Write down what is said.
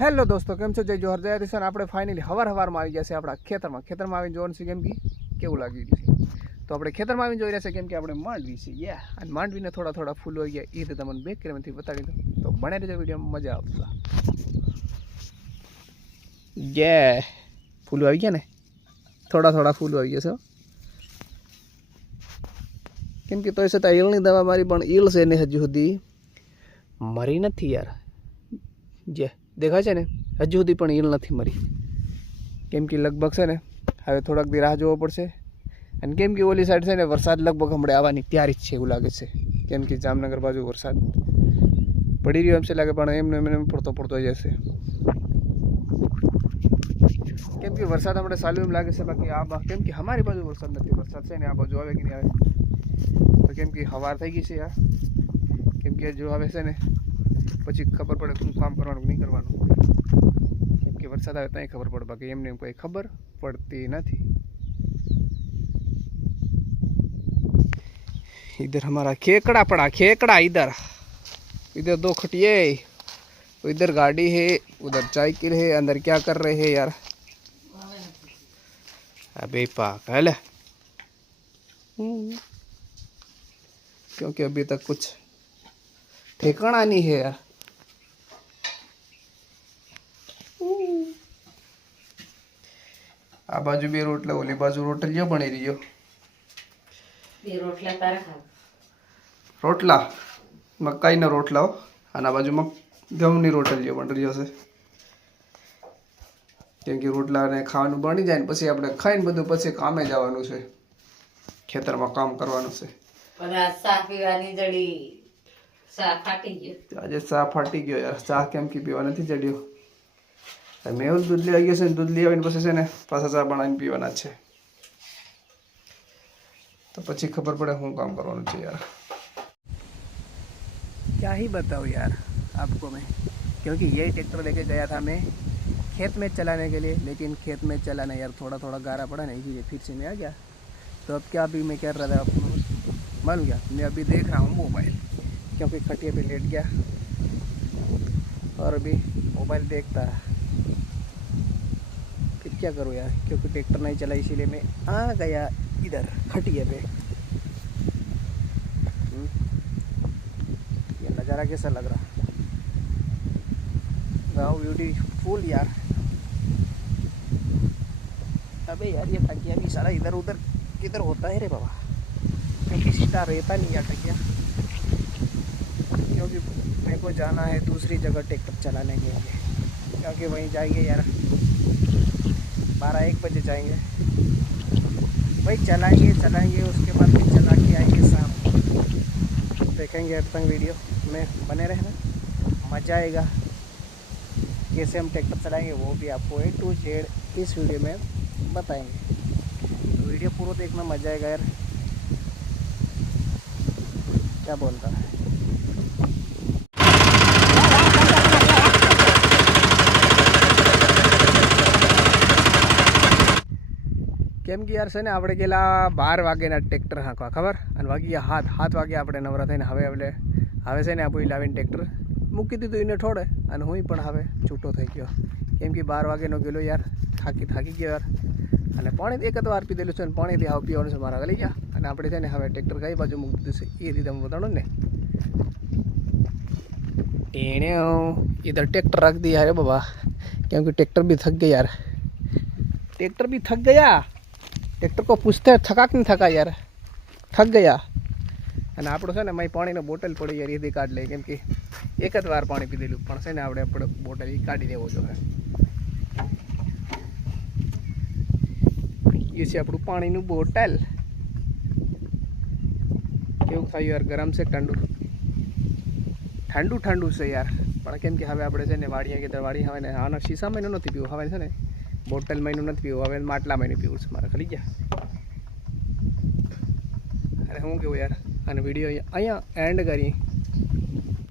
હેલો દોસ્તો, કેમ છો? જય જોહર જય દિશાન. આપણે ફાઇનલી હવારમાં આવી ગયા છે આપણા ખેતરમાં આવીને જોવાનું છે કેમ કે કેવું લાગી રહ્યું છે. તો આપણે ખેતરમાં આવીને જોઈ રહ્યા છે કેમ કે આપણે માંડવી છે અને માંડવીને થોડા ફૂલો આવી ગયા એ રીતે તમને બેકગ્રાઉન્ડથી બતાવી દો તો બને રહેજો વિડીયોમાં, મજા આવશે. ફૂલો આવી ગયા ને, થોડા ફૂલો આવી ગયા છે કેમ કે તોય છતાં ઈળની દવા મારી પણ ઈળ છે ને હજુ સુધી મરી નથી યાર. દેખાય છે ને, હજુ સુધી પણ ઈળ નથી મરી કેમ કે લગભગ છે ને હવે થોડાક દી રાહ જોવો પડશે. અને કેમ કે ઓલી સાઈડ છે ને વરસાદ લગભગ હમણાં આવવાની તૈયારી જ છે એવું લાગે છે કેમ કે જામનગર બાજુ વરસાદ પડી રહ્યો એમ છે લાગે, પણ એમને પડતો જશે કેમ કે વરસાદ હમણાં ચાલુ એમ લાગે છે. બાકી આ કેમ કે અમારી બાજુ વરસાદ નથી, વરસાદ છે ને આ બાજુ આવે કે નહીં આવે તો કેમ કે હવાર થઈ ગઈ છે યાર. કેમ કે જો આવે છે ને પછી ખબર પડે શું કામ કરવાનું નહીં કરવાનું, કેમ કે વરસાદ આવે ત્યાં ખબર પડે, બાકી એમને કોઈ ખબર પડતી નથી. इधर हमारा खेकड़ा इधर दो खटिए, इधर गाड़ी है, उधर साइकिल है. अंदर क्या कर रहे हैं यार? अबे पागल, क्योंकि अभी तक कुछ ठिकाना नहीं है यार. आ बाजू भी रोटला, ओली बाजू रोटलियो बनी रही हो. रोटला मकाई ना रोटला हो અને આ બાજુ ઘઉંની રોટલીઓ બની રહ્યો છે કેમ કે રોટલાને ખાવાનું બની જાય ને પછી આપણે ખાઈને બધું પછી કામે જવાનું છે, ખેતરમાં કામ કરવાનું છે. આજે ચા ફાટી ગયો યાર. ચા કેમ કે પીવા નથી ચડ્યો. મેં દૂધ લઈ આવ્યો છે ને દૂધ લઈ આવીને પછી છે ને પાછા ચા બનાવીને પીવાના છે तो પછી खबर पड़े हूँ काम करवाना चाहिए यार. क्या ही बताऊँ यार आपको मैं, क्योंकि ये ट्रैक्टर लेके गया था मैं खेत में चलाने के लिए, लेकिन खेत में चलाना यार थोड़ा गारा पड़ा ना, इसीलिए फिर से मैं आ गया. तो अब क्या अभी मैं कर रहा था आपको मालूम क्या, मैं अभी देख रहा हूँ मोबाइल, क्योंकि खटिया पे लेट गया और अभी मोबाइल देखता है. फिर क्या करूँ यार, क्योंकि ट्रैक्टर नहीं चला इसीलिए मैं आ गया इधर खटिया पे. ये नज़ारा कैसा लग रहा, वाह ब्यूटीफुल यार. अबे यार ये टकिया भी सारा इधर उधर किधर होता है रे बाबा, क्योंकि सीधा रहता नहीं यार टकिया, क्योंकि मेरे को जाना है दूसरी जगह ट्रैक्टर चलाने के लिए, क्योंकि वहीं जाएंगे यार 12-1 बजे जाएंगे भाई, चलाएंगे उसके बाद फिर चला के आएंगे शाम. देखेंगे अब तक वीडियो में बने रहना, मज़ा आएगा. कैसे हम ट्रैक्टर चलाएंगे वो भी आपको A to Z इस वीडियो में बताएंगे. तो वीडियो पूरा देखना, मज़ा आएगा यार. क्या बोलता है કેમ કે યાર છે ને આપણે ગયેલા 12 વાગ્યાના ટ્રેક્ટર હાંકવા ખબર, અને વાગી ગયા 7 વાગે આપણે નવરા થઈને હવે છે ને આપણે લાવીને ટ્રેક્ટર મૂકી દીધું એને ઠોડે, અને હું પણ હવે છૂટો થઈ ગયો કેમ કે 12 વાગ્યાનો ગયેલો યાર, થાકી ગયો યાર. અને પાણી એક જ વાર પી દેલું છે અને પાણીથી આવ પીવાનું છે મારા લઈ ગયા. અને આપણે છે ને હવે ટ્રેક્ટર કઈ બાજુ મૂકી દીધું છે એ રીતે હું બતાડું ને. એને इधर ट्रैक्टर रख दिया है बाबा, क्योंकि ट्रैक्टर भी थक गया यार. ट्रैक्टर को पूछते हैं थका कि नहीं थका यार, थक गया. અને આપણો છે ને મેં પાણીનો બોટલ પડી યાર એથી કાઢ લે, કેમ કે એક જ વાર પાણી પી દેલું, પણ છે ને આપણે બોટલ એ કાઢી દેવો જોઈએ. એ છે આપણું પાણીનું બોટલ. કેવું થયું યાર, ગરમ છે ઠંડુ છે યાર. પણ કેમ કે હવે આપણે છે ને વાડી હવે ને આના શીશામાં નથી પીવું, હવે છે ને બોટલમાં નથી પીવું, હવે માટલામાં પીવું છે મારે ખાલી ગયા. અરે હું કેવું યાર, અને વિડીયો અહીંયા એન્ડ કરી.